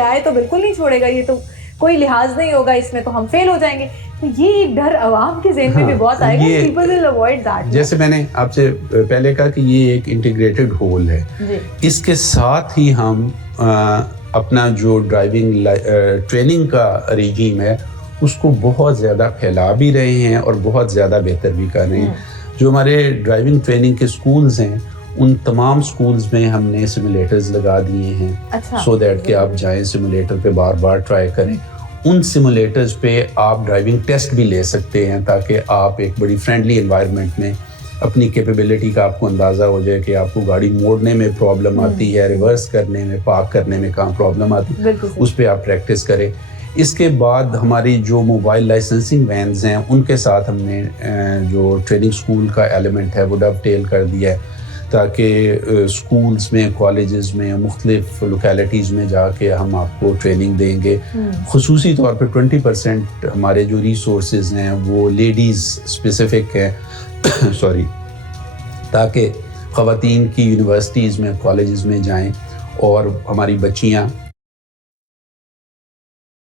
آئے تو بالکل نہیں چھوڑے گا, یہ تو کوئی لحاظ نہیں ہوگا اس میں, تو ہم فیل ہو جائیں گے. تو یہ ایک ڈر عوام کے ذہن میں بھی بہت آئے گا, پیپل ول اوائڈ دیٹ. جیسے میں نے آپ سے پہلے کہا کہ یہ ایک انٹیگریٹڈ ہول ہے, اس کے ساتھ ہی ہم اپنا جو ڈرائیونگ ٹریننگ کا ریجیم ہے اس کو بہت زیادہ پھیلا بھی رہے ہیں اور بہت زیادہ بہتر بھی کر رہے ہیں. جو ہمارے ڈرائیونگ ٹریننگ کے سکولز ہیں ان تمام سکولز میں ہم نے سیمولیٹرز لگا دیے ہیں, سو دیٹ کہ آپ جائیں سیمولیٹر پہ بار بار ٹرائی کریں. ان سیمولیٹرز پہ آپ ڈرائیونگ ٹیسٹ بھی لے سکتے ہیں تاکہ آپ ایک بڑی فرینڈلی انوائرمنٹ میں اپنی کیپیبلٹی کا آپ کو اندازہ ہو جائے کہ آپ کو گاڑی موڑنے میں پرابلم آتی ہے, ریورس کرنے میں, پارک کرنے میں کہاں پرابلم آتی ہے, اس پہ آپ پریکٹس کریں. اس کے بعد ہماری جو موبائل لائسنسنگ وینز ہیں ان کے ساتھ ہم نے جو ٹریننگ سکول کا ایلیمنٹ ہے وہ ڈو ٹیل کر دیا ہے تاکہ سکولز میں, کالجز میں, مختلف لوکیلٹیز میں جا کے ہم آپ کو ٹریننگ دیں گے. خصوصی طور پہ 20% ہمارے جو ریسورسز ہیں وہ لیڈیز اسپیسیفک ہیں سوری, تاکہ خواتین کی یونیورسٹیز میں, کالجز میں جائیں اور ہماری بچیاں